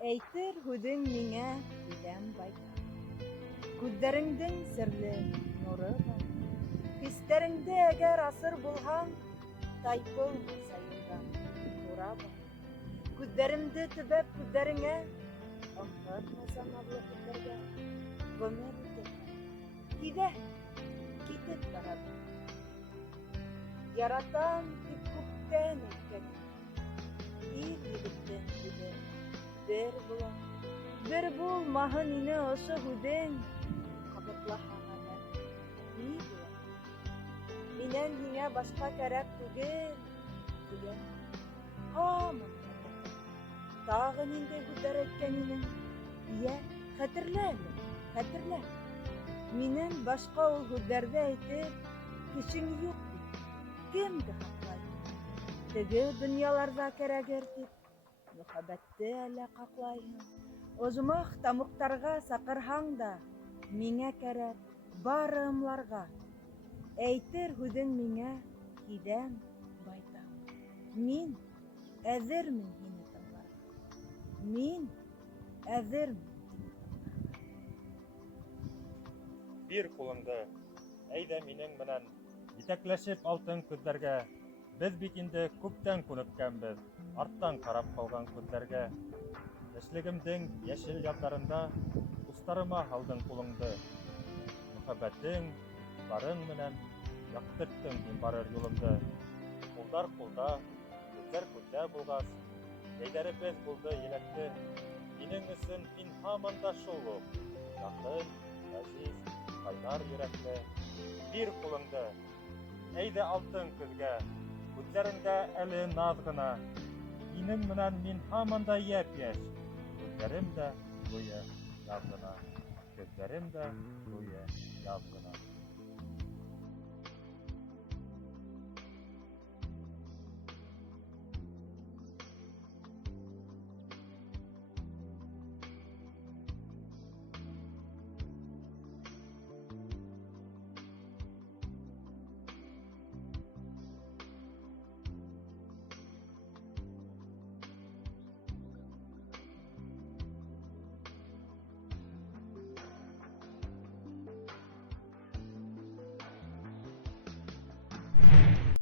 Әйтер һүҙең миңә киләм байтаҡ. Күҙҙәреңдең серле нуры бар. Хистәреңде әгәр асыр булһаң, тайпыл сайылдан тура бар. Күҙҙәремде төбәп күҙҙәреңә, ыңғырма санаулы күҙҙәргә. Ғүмер үтеп, киҙә, китеп барабыҙ. Яратам тип күптән әйткән. Ир егеттең һүҙе бер була. Бер булмаһын ине ошо һүҙең, ҡабатлаһаң әгәр, ни була? Минән һиңә башҡа кәрәк түгел, тигән. Һаман хәтерҙә. Тағы ниндәй һүҙҙәр әйткән инең? Йә, хәтерлә әле, хәтерлә. Минән башҡа ул һүҙҙәрҙе әйтер кешең юҡ бит. Кемде һаҡлай? Теге донъяларҙа кәрәгер тип, мөхәббәтте әллә ҡаҡлайһың. Ожмах тамуҡтарға саҡырһаң да, миңә кәрәк бары ымларға. Әйтер һүҙең миңә киҙәм байтаҡ. Мин әҙермен һине тыңларға. Мин әҙермен. Бир ҡулыңды, әйҙә минең менән етәкләшеп алтын күҙҙәргә. Беҙ бит инде күптән күнеккәнбеҙ арттан ҡарап ҡалған күҙҙәргә. Йәшлегемдең йәшел яҙҙарында устарыма һалдың ҡулыңды. Мөхәббәтең, барың менән яҡтырттың һин барыр юлымды. Ҡулдар ҡулда, күҙҙәр күҙҙә булғас, йәйҙәребеҙ булды еләкте. Минең өсөн һин һаман да шул уҡ яҡын, ғәзиз, ҡайнар йөрәкле. Бир ҡулыңды, әйҙә алтын көҙгә. Күҙҙәреңдә әле наҙ ғына. Һинең менән мин һаман да йәп-йәш. Күҙҙәрем дә туйы яҙ ғына. Күҙҙәрем дә туйы яҙ ғына.